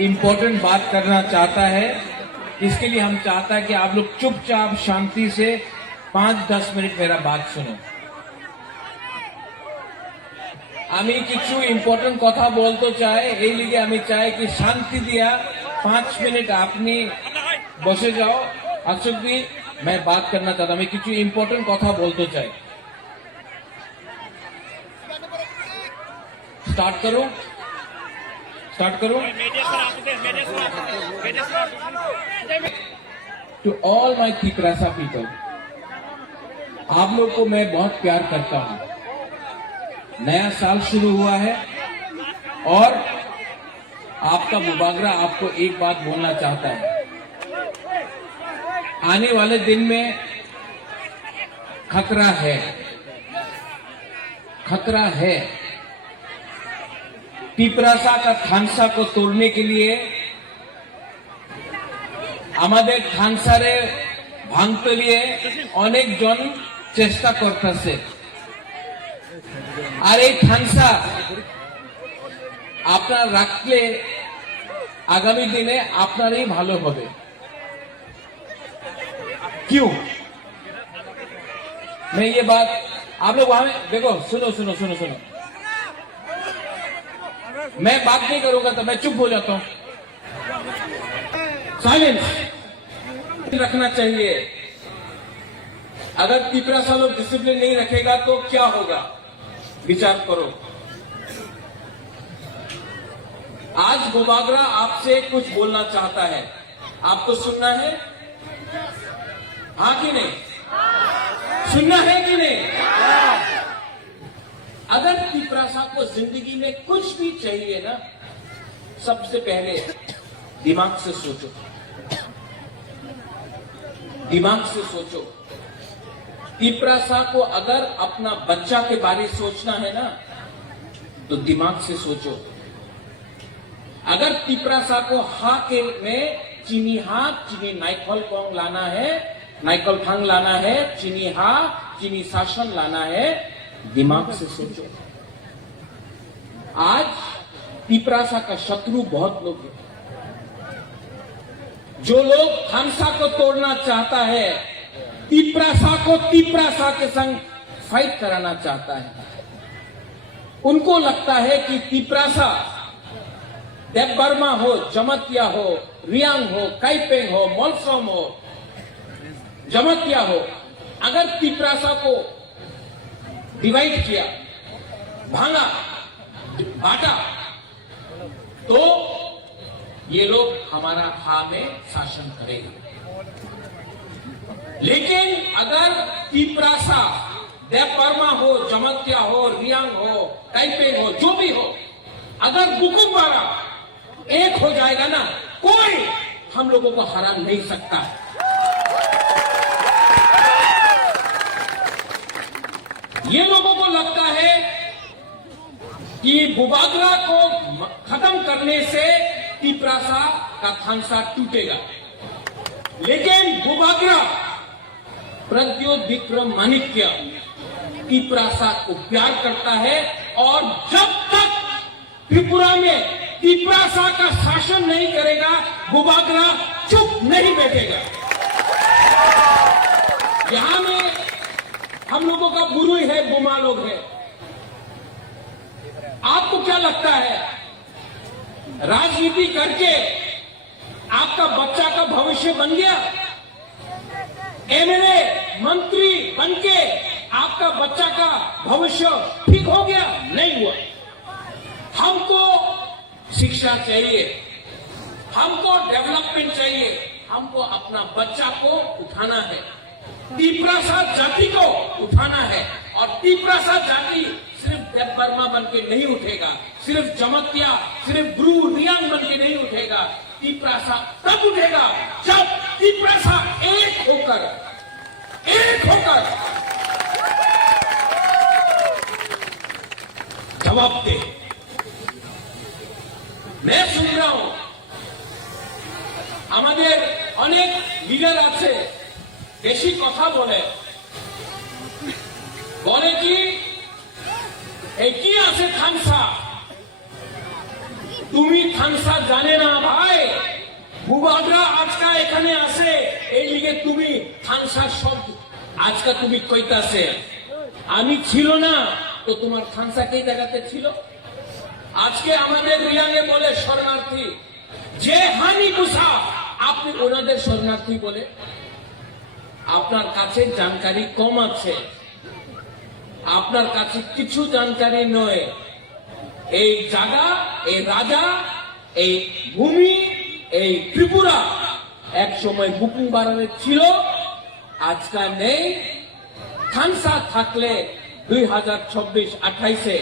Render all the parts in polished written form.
Important बात करना चाहता है। इसके लिए हम चाहता है कि आप लोग चुपचाप शांति से 5-10 मिनट मेरा बात सुनो। আমি কিছু ইম্পর্টেন্ট কথা বলতে চাই, এই লিগে আমি চাই কি শান্তি দিয়া 5 मिनट আপনি বসে যাও। अशोक जी, मैं बात करना चाहता हूं, मैं কিছু ইম্পর্টেন্ট কথা বলতে চাই। स्टार्ट करूं? To all my Tiprasa people, आप लोग को मैं बहुत प्यार करता हूं। नया साल शुरू हुआ है और आपका मुबागरा आपको एक बात बोलना चाहता है। आने वाले दिन में खतरा है। तिपरासा का थानसा को तोड़ने के लिए আমাদের থানসারে ভাঙতে নিয়ে অনেকজন চেষ্টা করতেছে। আর এই থানসা আপনার রাখলে আগামী দিনে আপনারই ভালো হবে। क्यों? मैं ये बात आप लोग वहां देखो, सुनो। मैं बात नहीं करूंगा तो मैं चुप हो जाता हूं। साइलेंस रखना चाहिए। अगर तिपरासा लोग डिसिप्लिन नहीं रखेगा तो क्या होगा, विचार करो। आज मुबागरा आपसे कुछ बोलना चाहता है, आपको सुनना है? हाँ कि नहीं? सुनना है कि नहीं? अगर तिपरासा को जिंदगी में कुछ भी चाहिए ना, सबसे पहले दिमाग से सोचो। तिपरासा को अगर अपना बच्चा के बारे सोचना है ना, तो दिमाग से सोचो। अगर तिपरासा को में चीनी नाइकल पोंग लाना है, नाइकल फांग लाना है, चीनी शासन लाना है, दिमाग से सोचो। आज तिपरासा का शत्रु बहुत लोग हैं। जो लोग थानसा को तोड़ना चाहता है, तिपरासा के संग फाइट कराना चाहता है, उनको लगता है कि तिपरासा देवबर्मा हो, जमतिया हो, रियांग हो, काइपेंग हो, मोलसोम हो, जमतिया हो, अगर तिपरासा को डिवाइड किया, भांगा, बांटा, तो ये लोग हमारा में शासन करेगा। लेकिन अगर तिपरासा देवबर्मा हो, जमतिया हो, रियांग हो, टाइपेंग हो, जो भी हो, अगर बुकुमवारा एक हो जाएगा ना, कोई हम लोगों को हरा नहीं सकता। ये लोगों को लगता है कि मुबागरा को खत्म करने से तिपरासा का थानसा टूटेगा, लेकिन मुबागरा प्रद्योत विक्रम माणिक्य तिपरासा को प्यार करता है और जब तक त्रिपुरा में तिपरासा का शासन नहीं करेगा, मुबागरा चुप नहीं बैठेगा। यहां में हम लोगों का गुरु है, बुमा लोग है। आपको क्या लगता है, राजनीति करके आपका बच्चा का भविष्य बन गया? एमएलए मंत्री बनके आपका बच्चा का भविष्य ठीक हो गया? नहीं हुआ। हमको शिक्षा चाहिए, हमको डेवलपमेंट चाहिए, हमको अपना बच्चा को उठाना है, तिपरासा जाति को उठाना है। और तिपरासा जाति सिर्फ देवबर्मा बन के नहीं उठेगा, सिर्फ जमतिया, सिर्फ गुरु रियांग बन के नहीं उठेगा। तिपरासा तब उठेगा जब तिपरासा एक होकर जवाब दे। मैं सुन रहा हूं আমাদের অনেক লিডার আছে, বেশি কথা বলে কি এই কি আছে থানসা তুমি খানসা জানে না ভাই, বুবাদরা আজকা এখানে আসে এই লিগে তুমি খানসার শব্দ আজকা তুমি কইতাছে। আমি ছিল না তো তোমার খানসা কে জায়গাতে ছিল? আজকে আমাদের রিয়াংয়ে বলে শরণার্থী, যে হানি মুসা আপনি ওনাদের শরণার্থী বলে? আপনার কাছে জানকারি কম আছে, আপনার কাছে কিছু জানকারি নয়। এই জায়গা, এই রাজা, এই ভূমি, এই ত্রিপুরা এক সময় বুকুং বারারে ছিল, আজকাল নেই। খানসা থাকলে 2026-28-এ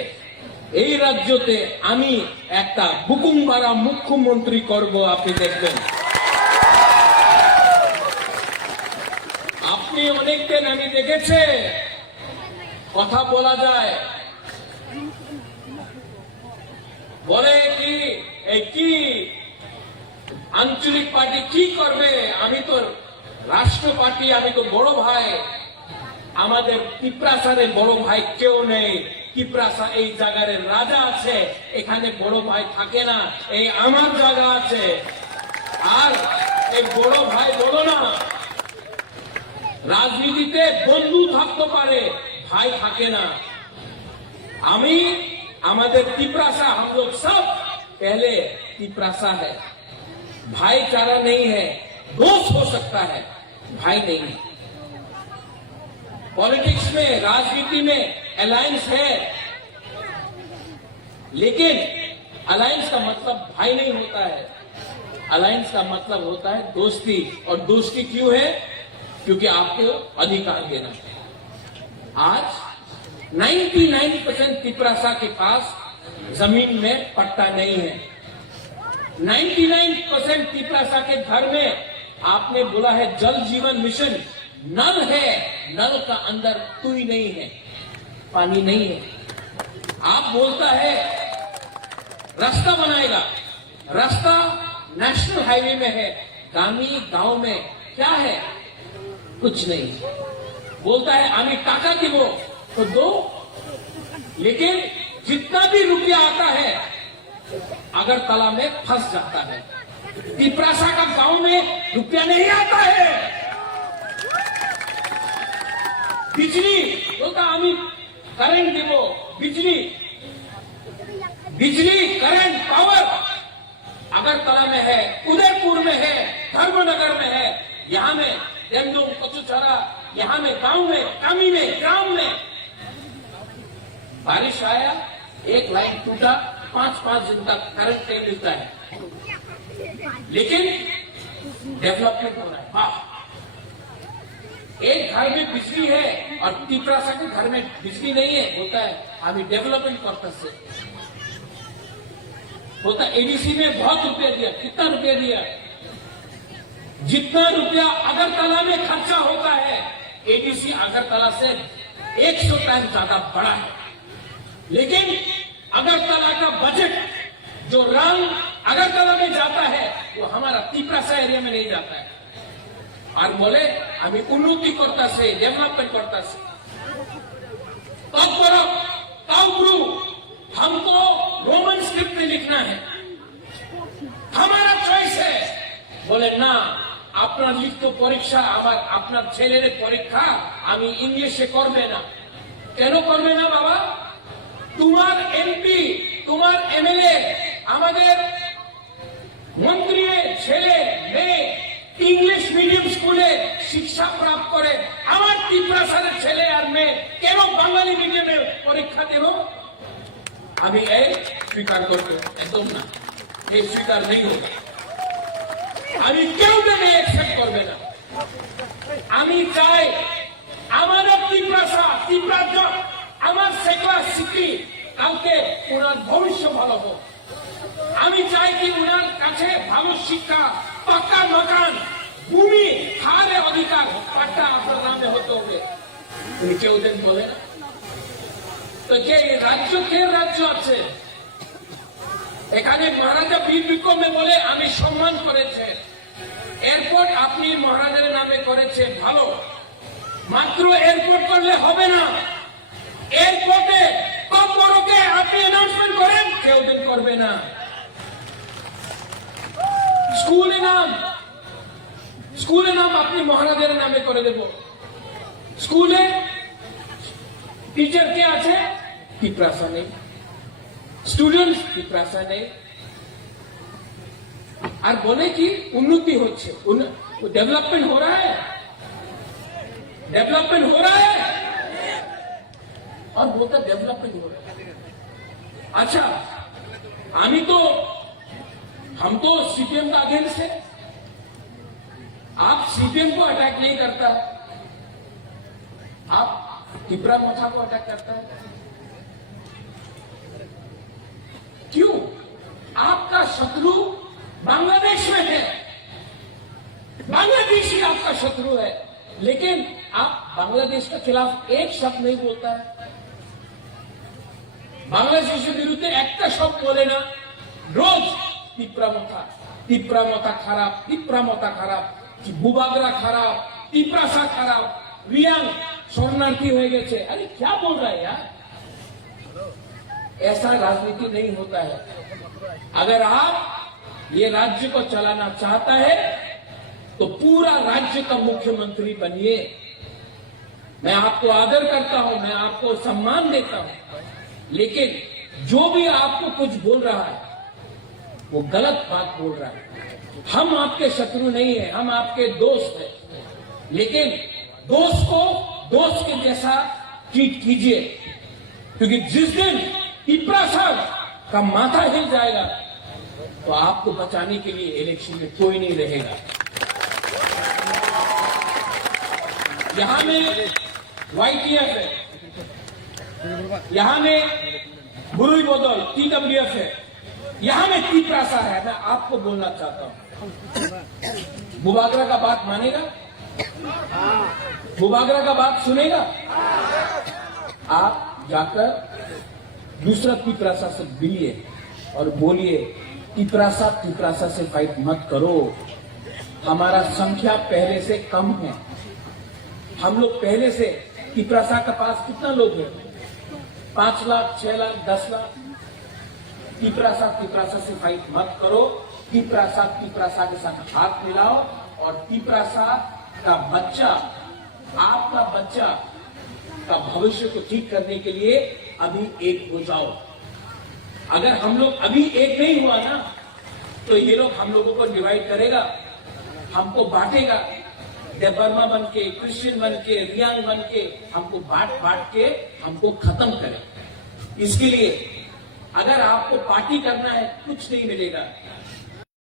এই রাজ্যতে আমি একটা বুকুংবারা মুখ্যমন্ত্রী করব, আপনি দেখবেন। আপনি অনেকদিন আমি দেখেছে কথা বলা যায়, বলে কি এই কি আঞ্চলিক পার্টি কি করবে, আমি তো রাষ্ট্র পার্টি, আমি তো বড় ভাই। আমাদের পিপ্রাসারে বড় ভাই কেউ নেই। পিপ্রাসা এই জায়গার রাজা আছে, এখানে বড় ভাই থাকে না, এই আমার জায়গা আছে। আর এই বড় ভাই বলো না, রাজনীতিতে বন্ধু থাকতে পারে, ভাই থাকে না। আমি আমাদের पिपरासा, हम लोग सब पहले पिपरासा है। भाईचारा नहीं है, दोस्त हो सकता है, भाई नहीं है। पॉलिटिक्स में, राजनीति में अलायंस है, लेकिन अलायंस का मतलब भाई नहीं होता है। अलायंस का मतलब होता है दोस्ती। और दोस्ती क्यों है? क्योंकि आपको अधिकार देना है। आज 99% पिपरासा के पास जमीन में पट्टा नहीं है। 99% पिपरासा के घर में आपने बोला है जल जीवन मिशन, नल है, नल का अंदर कोई नहीं है, पानी नहीं है। आप बोलता है रास्ता बनाएगा, रास्ता नेशनल हाईवे में है, गामी गांव में क्या है? कुछ नहीं। बोलता है आमी टाका दिबो तो दो, लेकिन जितना भी रुपया आता है अगरतला में फंस जाता है। पिपरासा का गांव में रुपया नहीं आता है। बिजली बोलता आमी करंट दिबो, बिजली बिजली करंट पावर अगरतला में है, उदयपुर में है, धर्मनगर में है, यहाँ में डेमडोम, कचुचरा, यहाँ में गांव में, कामी में, ग्राम में। बारिश आया, एक लाइन टूटा, 5-5 दिन तक करंट नहीं मिलता है, लेकिन डेवलपमेंट हो रहा है। वाह, एक घर में बिजली है और पिपरासा के घर में बिजली नहीं है, होता है अभी डेवलपमेंट पर्पस से होता। एडीसी में बहुत रुपया दिया, कितना रुपया दिया? जितना रुपया अगरतला में खर्चा होता है, एडीसी अगरतला से 100 टाइम ज्यादा बड़ा है। लेकिन अगरतला का बजट जो रंग अगरतला में जाता है वो हमारा पिपरासा एरिया में नहीं जाता है। और बोले हमें उन्नति करता से, डेवलपमेंट करता से, तब हमको रोमन स्क्रिप्ट में लिखना है, हमारा चॉइस है। बोले ना, আপনার লিখিত পরীক্ষা, আমার আপনার ছেলের পরীক্ষা আমি ইংলিশে করবে না। কেন করবে না বাবা? তোমার এমপি, তোমার এমএলএ, আমাদের মন্ত্রীর ছেলে মেয়ে ইংলিশ মিডিয়াম স্কুলে শিক্ষা প্রাপ্ত করে, আমার পিপরাসার ছেলে আর মেয়ে কেন বাঙালি মিডিয়ামে পরীক্ষা দেব? আমি এই স্বীকার করতে একদম না, এই স্বীকার নেই হবে। আমি কেউ দেবে একসেপ্ট করবে না। আমি চাই আমার পিপরাসা, আমার সেকলা সিটি কালকে ওনার ভবিষ্যৎ ভালো হোক। আমি চাই কি ওনার কাছে ভালো শিক্ষা, পাকা মকান, ভূমি, খাওয়ার অধিকার, পাট্টা আপনার নামে হতে হবে। উনি কেউ দেন বলে না। তো যে রাজ্য কে রাজ্য আছে, এখানে মহারাজা বীর বিক্রমে বলে আমি সম্মান করেছে, এয়ারপোর্ট আপনি মহারাজার নামে করেছে ভালো, মাত্র এয়ারপোর্ট করলে হবে না। এয়ারপোর্টে কম বড়কে আপনি অ্যানাউন্সমেন্ট করেন, কেউ দিন করবে না। স্কুলে নাম আপনি মহারাজের নামে করে দেব। স্কুলে টিচার কে আছে? পিপাসা নেই, স্টুডেন্টস পিপাসা নেই। আর বলে কি উন্নতি হচ্ছে, डेवलपमेंट हो रहा है, डेवलपमेंट हो रहा है, और बोलता डेवलपमेंट हो रहा है। अच्छा, हम तो सीपीएम का अगेंस्ट है। आप सीपीएम को अटैक नहीं करता, आप तिपरा मथा को अटैक करता है। क्यों? आपका शत्रु बांग्लादेश में है, बांग्लादेश ही आपका शत्रु है, लेकिन आप बांग्लादेश के खिलाफ एक शब्द नहीं बोलता है। बांग्लादेश विरुद्ध एक शब्द बोले ना, रोज तिपरा मथा खराब, बुबागरा खराब, तिपरासा खराब, रियांग शरणार्थी हो गए। अरे क्या बोल रहा है यार? ऐसा राजनीति नहीं होता है। अगर आप ये राज्य को चलाना चाहता है तो पूरा राज्य का मुख्यमंत्री बनिए। मैं आपको आदर करता हूं, मैं आपको सम्मान देता हूं, लेकिन जो भी आपको कुछ बोल रहा है वो गलत बात बोल रहा है। हम आपके शत्रु नहीं है, हम आपके दोस्त हैं, लेकिन दोस्त को दोस्त के जैसा ट्रीट कीजिए, क्योंकि जिस दिन पिपरासा का माथा हिल जाएगा तो आपको बचाने के लिए इलेक्शन में कोई नहीं रहेगा। यहां में YTF है, यहां में बुरुई बदल TWF है, यहां में तिपरासा है। मैं आपको बोलना चाहता हूं, बुबागरा का बात मानेगा? बुबागरा का बात सुनेगा? आप जाकर दूसरा तिपरासा से मिलिए और बोलिए तिपरासा से फाइट मत करो। हमारा संख्या पहले से कम है। हम लोग पहले से, तिपरासा के पास कितना लोग हैं? 5 लाख, 6 लाख, 10 लाख। तिपरासा से फाइट मत करो। तिपरासा के साथ हाथ मिलाओ और तिपरासा का बच्चा, आपका बच्चा का भविष्य को ठीक करने के लिए अभी एक हो जाओ। अगर हम लोग अभी एक नहीं हुआ ना, तो ये लोग हम लोगों को डिवाइड करेगा, हमको बांटेगा। बर्मा बन के, क्रिश्चियन बन के, रियांग बन के हमको बांट के हमको खत्म करे। इसके लिए अगर आपको पार्टी करना है, कुछ नहीं मिलेगा।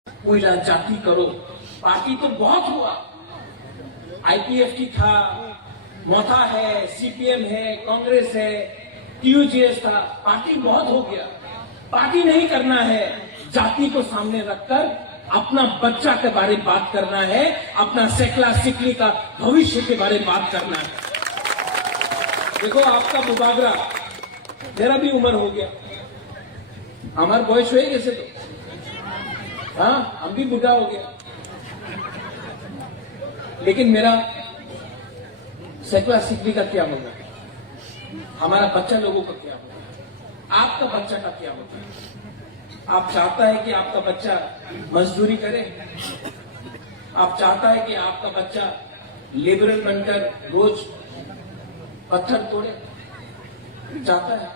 कोई जाति करो, पार्टी तो बहुत हुआ। IPF की था, मोथा है, CPM है, कांग्रेस है, TUGS था, पार्टी बहुत हो गया। पार्टी नहीं करना है, जाति को सामने रखकर अपना बच्चा के बारे में बात करना है, अपना सेकला सिकली का भविष्य के बारे में बात करना है। देखो आपका बुबागरा, मेरा भी उम्र हो गया, हमारा बॉयस हुए कैसे तो, हाँ हम भी बूढ़ा हो गया, लेकिन मेरा सेकला सिकली का क्या होगा? हमारा बच्चा लोगों का क्या होगा? आपका बच्चा का क्या होगा? आप चाहता है कि आपका बच्चा मजदूरी करे? आप चाहता है कि आपका बच्चा लेबरर बनकर रोज पत्थर तोड़े? चाहता है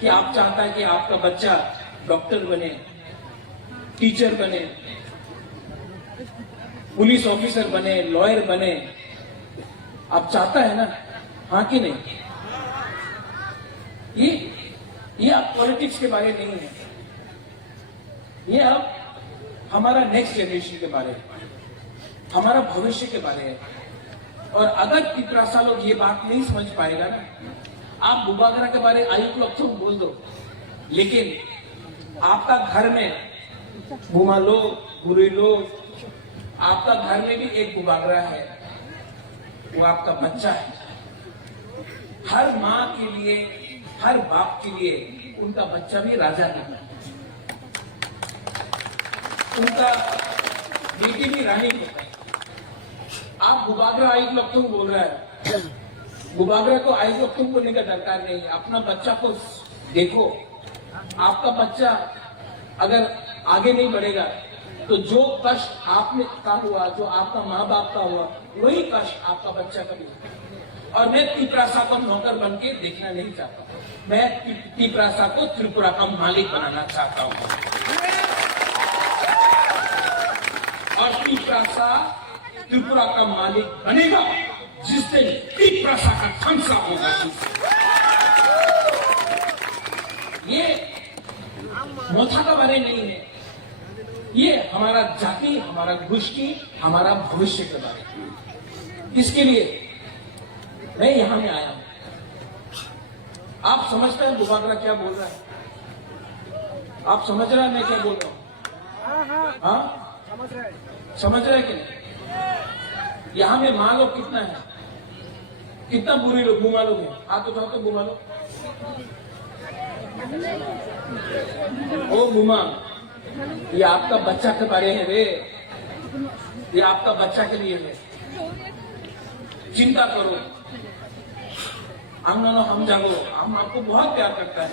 कि आप चाहता है कि आपका बच्चा डॉक्टर बने, टीचर बने, पुलिस ऑफिसर बने, लॉयर बने? आप चाहता है ना? हाँ कि नहीं? ये आप पॉलिटिक्स के बारे में नहीं है, ये अब हमारा नेक्स्ट जनरेशन के बारे में, हमारा भविष्य के बारे में। और अगर तिपरासा लोग ये बात नहीं समझ पाएगा ना, आप बुबागरा के बारे आयुक्त लोग तो बोल दो, लेकिन आपका घर में बुमा लो, बुरी लो, आपका घर में भी एक बुबागरा है, वो आपका बच्चा है। हर माँ के लिए, हर बाप के लिए उनका बच्चा भी राजा है, उनका बेटी भी रानी होता है। आप बुबागरा आयुक्त लोग तुम बोल रहे हैं, बुबागरा को आयुक्त लोग तुम बोलने का दरकार नहीं है। अपना बच्चा को देखो, आपका बच्चा अगर आगे नहीं बढ़ेगा तो तो जो कष्ट आपने का हुआ, जो आपका माँ बाप का हुआ, वही कष्ट आपका बच्चा का भी हुआ। और मैं तिपरासा को नौकर बन के देखना नहीं चाहता, मैं तिपरासा को त्रिपुरा का मालिक बनाना चाहता हूँ। और तिपरासा त्रिपुरा का मालिक बनेगा जिस दिन तिपरासा का ध्वंसा होगा। ये मोथा का बारे नहीं है, ये हमारा जाति, हमारा गोष्ठी, हमारा भविष्य के बारे में। इसके लिए मैं यहां में आया हूं। आप समझते हैं बुबागरा क्या बोल रहा है? आप समझ रहे हैं मैं क्या बोल रहा हूं? हाँ, समझ रहे हैं कि नहीं? यहां में माँ लोग कितना है, कितना बुरी लोग, बुमा लोग हैं। हाथ उठाओ तो बुमा लोग। ओ बुमा, ये आपका बच्चा के बारे है रे, ये आपका बच्चा के लिए है। चिंता करो, हम जागो, हम आपको बहुत प्यार करता है,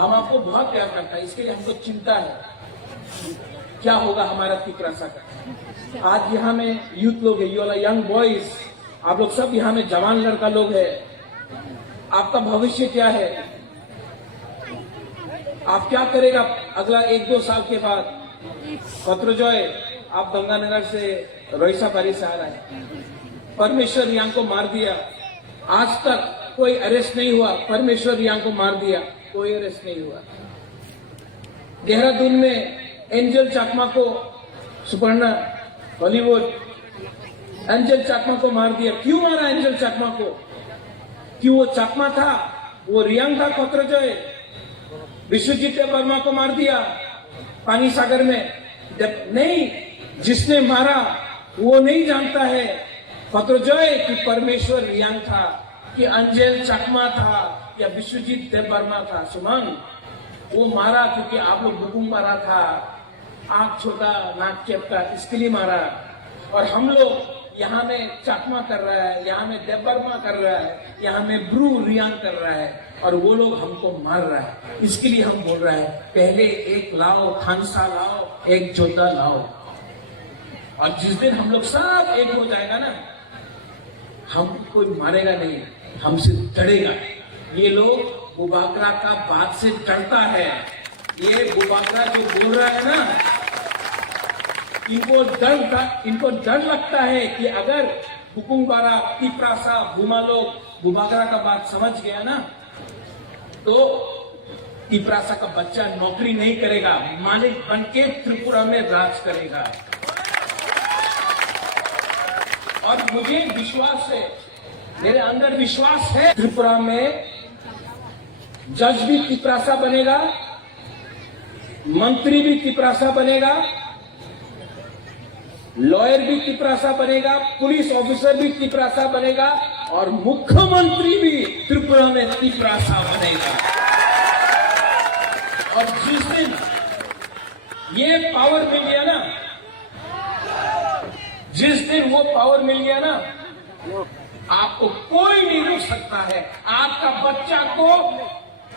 हम आपको बहुत प्यार करता है, इसके लिए हमको चिंता है क्या होगा हमारा तिपरासा का। आज यहाँ में यूथ लोग है, यू आर यंग बॉयज, आप लोग सब यहाँ में जवान लड़का लोग है। आपका भविष्य क्या है? आप क्या करेगा अगला 1-2 साल के बाद? पत्रजॉय, आप गंगानगर से रोइसा पारी से आ रहा है। परमेश्वर यांग को मार दिया, आज तक कोई अरेस्ट नहीं हुआ। परमेश्वर यांग को मार दिया, कोई अरेस्ट नहीं हुआ। देहरादून में एंजल चाकमा को, सुपर्णा बॉलीवुड, एंजल चाकमा को मार दिया। क्यों मारा एंजल चाकमा को? क्यों वो चाकमा था? वो रियांग था? पत्रजॉय विश्वजीत वर्मा को मार दिया पानी सागर में? नहीं, जिसने मारा वो नहीं जानता है पत्रजॉय कि परमेश्वर रियांग था, कि अंजल चकमा था, या विश्वजीत देववर्मा था। सुमन, वो मारा क्योंकि आप लोग बुकुम मारा था, आंख छोटा नाक चेपटा, इसके लिए मारा। और हम लोग यहाँ में चकमा कर रहा है, यहाँ में देववर्मा कर रहा है, यहाँ में ब्रू रियांग कर रहा है, और वो लोग हमको मार रहा है। इसके लिए हम बोल रहे हैं पहले एक लाओ, खानसा लाओ, एक जोधा लाओ। और जिस दिन हम लोग सब एक हो जाएगा ना, हम कोई मारेगा नहीं, हमसे डरेगा। ये लोग बुबागरा का बात से डरता है। ये बुबागरा जो बोल रहा है ना, इनको डर लगता है कि अगर बुकुंगबारा, तिपरासा, बुमा लोग बुबागरा का बात समझ गया ना, तो तिपरासा का बच्चा नौकरी नहीं करेगा, मालिक बन के त्रिपुरा में राज करेगा। और मुझे विश्वास है, मेरे अंदर विश्वास है, त्रिपुरा में जज भी तिपरासा बनेगा, मंत्री भी तिपरासा बनेगा, लॉयर भी तिपरासा बनेगा, पुलिस ऑफिसर भी तिपरासा बनेगा, और मुख्यमंत्री भी त्रिपुरा में तिपरासा बनेगा। और जिस दिन ये पावर मिल गया ना, जिस दिन वो पावर मिल गया ना, आपको कोई नहीं रोक सकता है। आपका बच्चा को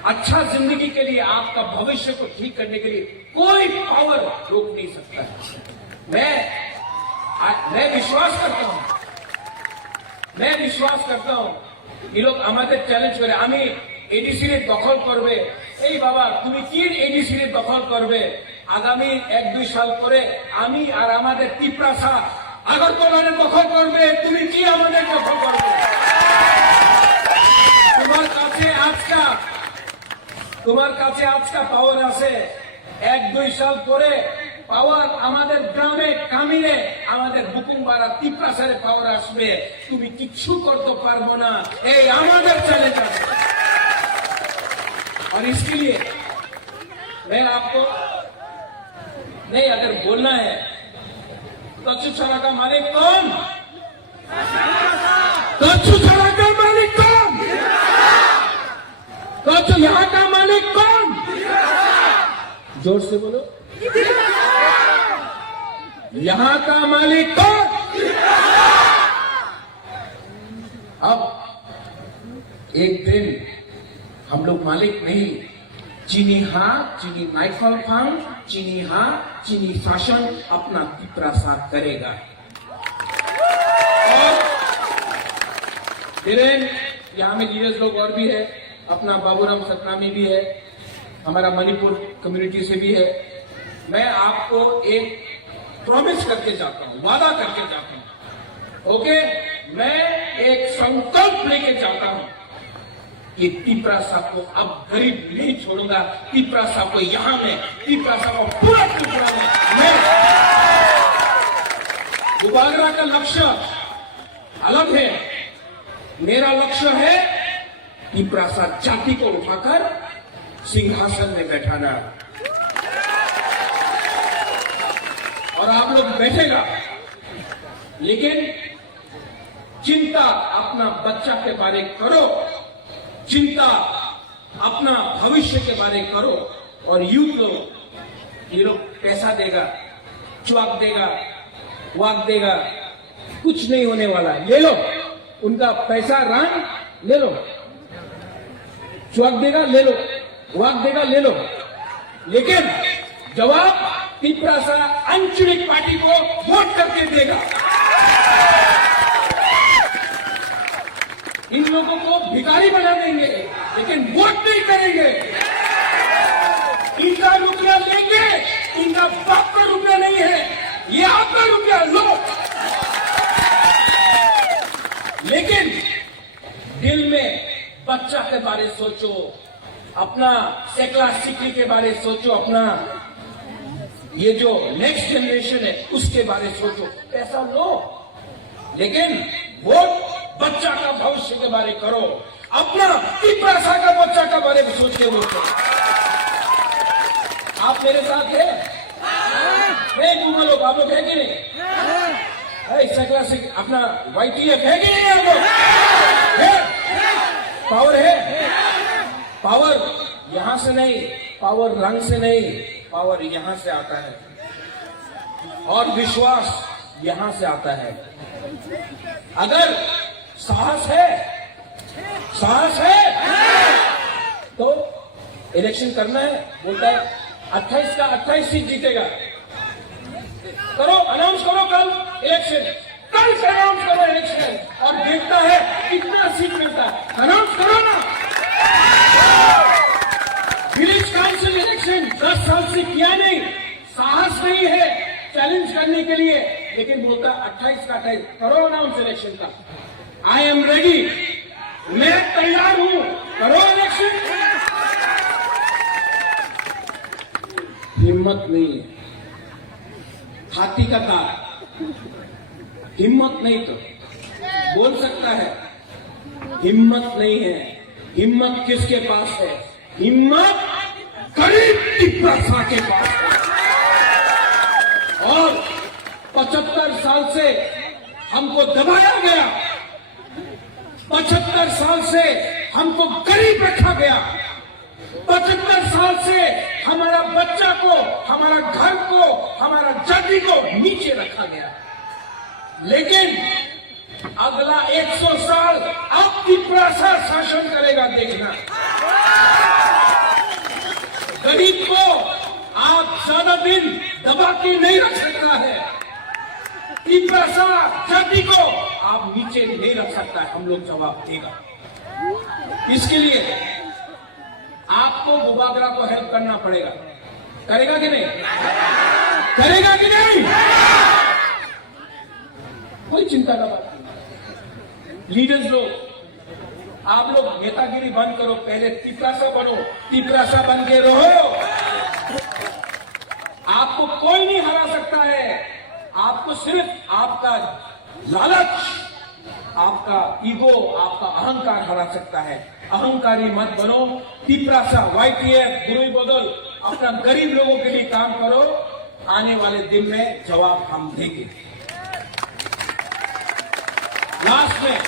अच्छा जिंदगी के लिए, आपका भविष्य को ठीक करने के लिए कोई पावर रोक नहीं सकता। मैं विश्वास करता हूं, मैं विश्वास करता हूं, ये लोग हमारे চ্যালেঞ্জ করে, আমি এডিসি রে দখল করবে। এই বাবা, তুমি কি এডিসি রে দখল করবে? আগামী 1-2 সাল পরে আমি আর আমাদের তিপরাসা আগরতলার দখল করবে। তুমি কি আমাদের দখল করবে? তোমার কাছে আজকা পাওয়ার আছে, 1-2 সাল পরে পাওয়ার আমাদের গ্রামে, কামিরে, আমাদের বুকুমবাড়া, তিপরাসারে পাওয়ার আসবে। তুমি কিচ্ছু করতে পারবো না, এই আমাদের চ্যালেঞ্জ আছে। और इसके लिए मैं आपको नहीं, अगर बोलना है कच्चूछड़ा का मालिक कौन? कच्चूछड़ा का मालिक कौन? कच्चू यहाँ का मालिक कौन? जोर से बोलो, यहाँ का मालिक कौन? अब एक दिन हम लोग मालिक नहीं, चीनी हाँ, चीनी नाइफल फांग, चीनी हाँ, चीनी शासन अपना पिपरासा करेगा। और यहाँ में लीडर्स लोग और भी है, अपना बाबूराम सतनामी भी है, हमारा मणिपुर कम्युनिटी से भी है। मैं आपको एक प्रॉमिस करके जाता हूं, वादा करके जाता हूं, ओके? मैं एक संकल्प लेके जाता हूं कि पिपरासा को अब गरीब नहीं छोड़ूंगा। पिपरासा को यहां में, पिपरासा को पूरा त्रिपुरा में मैं, गुबागरा का लक्ष्य अलग है, मेरा लक्ष्य है पिपरासा जाति को उठाकर सिंहासन में बैठाना। और आप लोग बैठेगा, लेकिन चिंता अपना बच्चा के बारे करो, चिंता अपना भविष्य के बारे करो और यूं करो। ये लोग पैसा देगा, च्वाक देगा, वाक देगा, कुछ नहीं होने वाला। ले लो उनका पैसा, रान ले लो, च्वाक देगा ले लो, वाक देगा ले लो, लेकिन जवाब पिपरासा अंचलिक पार्टी को वोट करके देगा। इन लोगों को भिखारी बना देंगे, लेकिन वोट नहीं करेंगे। इनका रुपया लेंगे, इनका बाप का रुपया नहीं है, ये आपका रुपया लो। लेकिन दिल में बच्चा के बारे सोचो, अपना सेकला सिकली के बारे सोचो, अपना ये जो नेक्स्ट जनरेशन है उसके बारे सोचो। पैसा लो, लेकिन वोट बच्चा का भविष्य के बारे करो, अपना पिपरासा का बच्चा का बारे में सोच के वोट करो। आप मेरे साथ है? लोग आप लोग है कि नहीं? सेकला से अपना YTF है कि नहीं? आप लोग है? पावर है? पावर यहां से नहीं, पावर रंग से नहीं, पावर यहां से आता है, और विश्वास यहां से आता है। अगर साहस है, साहस है तो इलेक्शन करना है। बोलता है 28 का 28 सीट जीतेगा, करो, अनाउंस करो कल इलेक्शन, कल से अनाउंस करो इलेक्शन, और देखता है कितना सीट मिलता है। अनाउंस करो ना। विलेज काउंसिल इलेक्शन 10 साल से किया नहीं, साहस नहीं है चैलेंज करने के लिए, लेकिन बोलता 28 का 28 करो अनाउंस इलेक्शन का। आई एम रेडी, मैं तैयार हूं, करो इलेक्शन। हिम्मत नहीं है, हाथी का दांत, हिम्मत नहीं तो बोल सकता है, हिम्मत नहीं है। हिम्मत किसके पास है? हिम्मत गरीब पिपरासा के पास है। और 75 साल से हमको दबाया गया, 75 साल से हमको गरीब रखा गया, 75 साल से हमारा बच्चा को, हमारा घर को, हमारा जाति को नीचे रखा गया। लेकिन अगला 100 साल अब पिपरासा शासन करेगा, देखना। गरीब को आप ज्यादा दिन दबा के नहीं रख सकता है, पिपरासा जाति को आप नीचे नहीं रख सकता है। हम लोग जवाब देगा। इसके लिए आपको गुबागरा को हेल्प करना पड़ेगा। करेगा कि नहीं? करेगा कि नहीं? कोई चिंता का बात नहीं। लीडर्स लोग, आप लोग नेतागिरी बंद करो, पहले पिपरासा बनो, पिपरासा बन के रहो। आपको कोई नहीं हरा सकता है। आपको सिर्फ आपका लालच, आपका ईगो, आपका अहंकार हरा सकता है। अहंकारी मत बनो। पिपरासा, YTF, गुरुई बदल, अपना गरीब लोगों के लिए काम करो। आने वाले दिन में जवाब हम देंगे। लास्ट में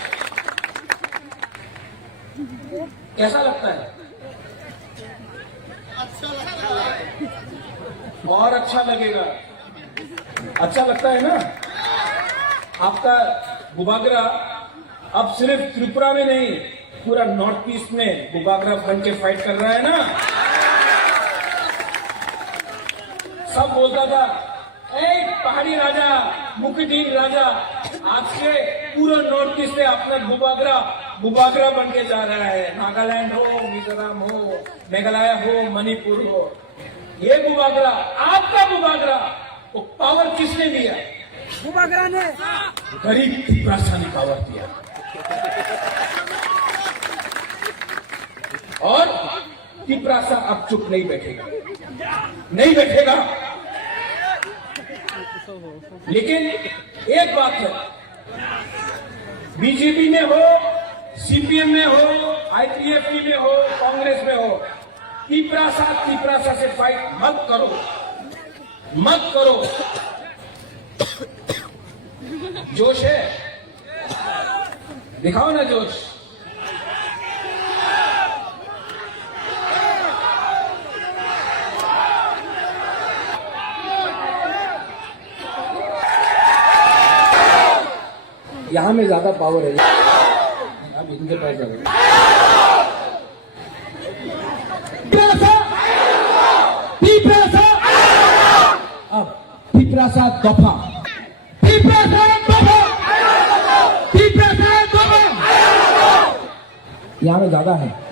कैसा लगता है? अच्छा लगता है, और अच्छा लगेगा। अच्छा लगता है ना? आपका गुबागरा अब सिर्फ त्रिपुरा में नहीं, पूरा नॉर्थ ईस्ट में गुबागरा बन के फाइट कर रहा है ना। सब बोलता था ए पहाड़ी राजा मुखिदीन राजा, आज से पूरा नॉर्थ ईस्ट से अपना बुबागरा बन के जा रहा है। नागालैंड हो, मिजोरम हो, मेघालय हो, मणिपुर हो, ये बुबागरा, आपका बुबागरा, वो पावर किसने दिया? बुबागरा ने। गरीब त्रिपुरा ने पावर दिया। और त्रिपुरा अब चुप नहीं बैठेगा, नहीं बैठेगा। लेकिन एक बात है, बीजेपी में हो, सीपीएम में हो, आईपीएफटी में हो, कांग्रेस में हो, त्रिपुरा से फाइट मत करो, मत करो। जोश है, दिखाओ ना जोश। यहां में ज्यादा पावर है, अब इनके पास ज्यादा। त्रिपुरा दफा, यहां में ज्यादा है।